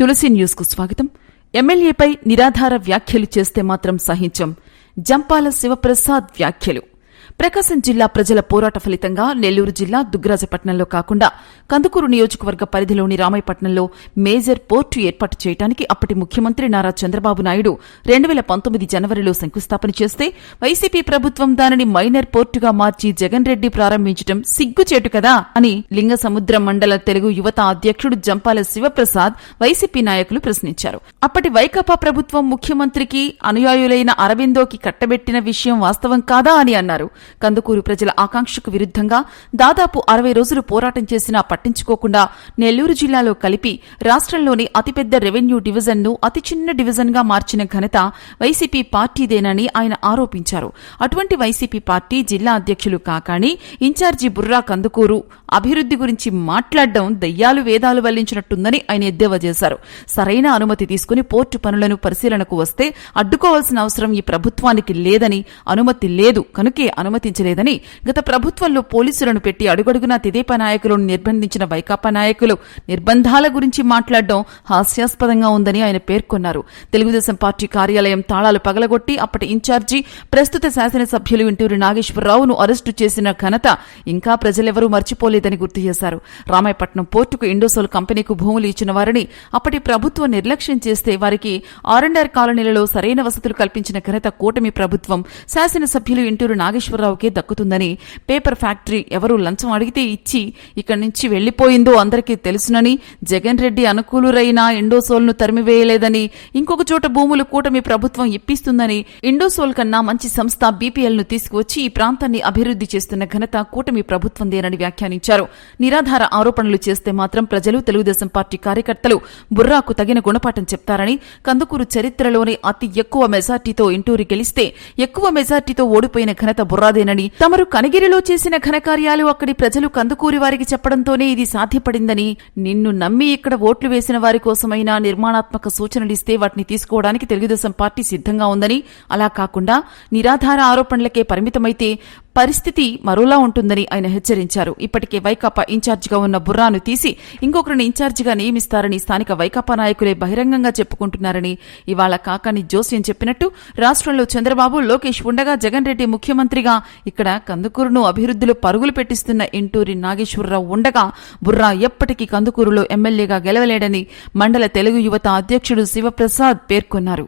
తులసి న్యూస్కు స్వాగతం. ఎమ్మెల్యేపై నిరాధార వ్యాఖ్యలు చేస్తే మాత్రం సహించం. జంపాల శివప్రసాద్ వ్యాఖ్యలు. ప్రకాశం జిల్లా ప్రజల పోరాట ఫలితంగా నెల్లూరు జిల్లా దుగ్గరాజపట్నంలో కాకుండా కందుకూరు నియోజకవర్గ పరిధిలోని రామాయపట్నంలో మేజర్ పోర్టు ఏర్పాటు చేయడానికి అప్పటి ముఖ్యమంత్రి నారా చంద్రబాబు నాయుడు రెండు వేల పంతొమ్మిది జనవరిలో శంకుస్థాపన చేస్తే వైసీపీ ప్రభుత్వం దానిని మైనర్ పోర్టుగా మార్చి జగన్ రెడ్డి ప్రారంభించడం సిగ్గుచేటు కదా అని లింగసముద్రం మండల తెలుగు యువత అధ్యక్షుడు జంపాల శివప్రసాద్ వైసీపీ నాయకులు ప్రశ్నించారు. అప్పటి వైకాపా ప్రభుత్వం ముఖ్యమంత్రికి అనుయాయులైన అరవిందోకి కట్టబెట్టిన విషయం వాస్తవం కాదా అని అన్నారు. కందుకూరు ప్రజల ఆకాంక్షకు విరుద్ధంగా దాదాపు అరవై రోజులు పోరాటం చేసినా పట్టించుకోకుండా నెల్లూరు జిల్లాలో కలిపి రాష్ట్రంలోని అతిపెద్ద రెవెన్యూ డివిజన్ను అతి చిన్న డివిజన్గా మార్చిన ఘనత వైసీపీ పార్టీదేనని ఆయన ఆరోపించారు. అటువంటి వైసీపీ పార్టీ జిల్లా అధ్యక్షులు కాకాణి ఇన్ఛార్జి బుర్రా కందుకూరు అభివృద్ధి గురించి మాట్లాడడం దయ్యాలు వేదాలు వల్లించినట్టుందని ఆయన ఎద్దేవా చేశారు. సరైన అనుమతి తీసుకుని పోర్టు పనులను పరిశీలనకు వస్తే అడ్డుకోవాల్సిన అవసరం ఈ ప్రభుత్వానికి లేదని అనుమతి లేదు. కనుకే అనుమతించలేదని గత ప్రభుత్వంలో పోలీసులను పెట్టి అడుగడుగునా తెదేపా నాయకులను నిర్బంధించిన వైకాపా నాయకులు నిర్బంధాల గురించి మాట్లాడడం హాస్యాస్పదంగా ఉందని ఆయన పేర్కొన్నారు. తెలుగుదేశం పార్టీ కార్యాలయం తాళాలు పగలగొట్టి అప్పటి ఇన్ఛార్జి ప్రస్తుత శాసనసభ్యులు ఇంటూరి నాగేశ్వరరావును అరెస్టు చేసిన ఘనత ఇంకా ప్రజలెవరూ మర్చిపోలేదని గుర్తు చేశారు. రామాయపట్నం పోర్టుకు ఇండోసోల్ కంపెనీకు భూములు ఇచ్చిన వారిని అప్పటి ప్రభుత్వం నిర్లక్ష్యం చేస్తే వారికి ఆర్ కాలనీలలో సరైన వసతులు కల్పించిన ఘనత కూటమి ప్రభుత్వం. శాసనసభ్యులు ఇంటూరు రామారావుకే దక్కుతుందని పేపర్ ఫ్యాక్టరీ ఎవరు లంచం అడిగితే ఇచ్చి ఇక్కడి నుంచి వెళ్ళిపోయిందో అందరికీ తెలుసునని జగన్ రెడ్డి అనుకూలురైన ఇండోసోల్ను తరిమివేయలేదని ఇంకొక చోట భూములు కూటమి ప్రభుత్వం ఇప్పిస్తుందని ఇండోసోల్ కన్నా మంచి సంస్థ బీపీఎల్ను తీసుకువచ్చి ఈ ప్రాంతాన్ని అభివృద్ధి చేస్తున్న ఘనత కూటమి ప్రభుత్వందేనని వ్యాఖ్యానించారు. నిరాధార ఆరోపణలు చేస్తే మాత్రం ప్రజలు తెలుగుదేశం పార్టీ కార్యకర్తలు బుర్రాకు తగిన గుణపాఠం చెప్తారని కందుకూరు చరిత్రలోనే అతి ఎక్కువ మెజార్టీతో ఇంటూరి గెలిస్తే ఎక్కువ మెజార్టీతో ఓడిపోయిన ఘనత కాదేనని. తమరు కనిగిరిలో చేసిన ఘనకార్యాలు అక్కడి ప్రజలు కందుకూరి వారికి చెప్పడంతోనే ఇది సాధ్యపడిందని. నిన్ను నమ్మి ఇక్కడ ఓట్లు వేసిన వారి కోసమైనా నిర్మాణాత్మక సూచనలిస్తే వాటిని తీసుకోవడానికి తెలుగుదేశం పార్టీ సిద్ధంగా ఉందని. అలా కాకుండా నిరాధార ఆరోపణలకే పరిమితమైతే పరిస్థితి మరోలా ఉంటుందని ఆయన హెచ్చరించారు. ఇప్పటికే వైకాపా ఇన్ఛార్జిగా ఉన్న బుర్రాను తీసి ఇంకొకరిని ఇన్ఛార్జిగా నియమిస్తారని స్థానిక వైకాపా నాయకులే బహిరంగంగా చెప్పుకుంటున్నారని ఇవాళ కాకాని జోస్యం చెప్పినట్టు రాష్ట్రంలో చంద్రబాబు లోకేష్ ఉండగా జగన్ రెడ్డి ముఖ్యమంత్రిగా ఇక్కడ కందుకూరును అభివృద్ధిలో పరుగులు పెట్టిస్తున్న ఇంటూరి నాగేశ్వరరావు ఉండగా బుర్రా ఎప్పటికీ కందుకూరులో ఎమ్మెల్యేగా గెలవలేడని మండల తెలుగు యువత అధ్యక్షుడు శివప్రసాద్ పేర్కొన్నారు.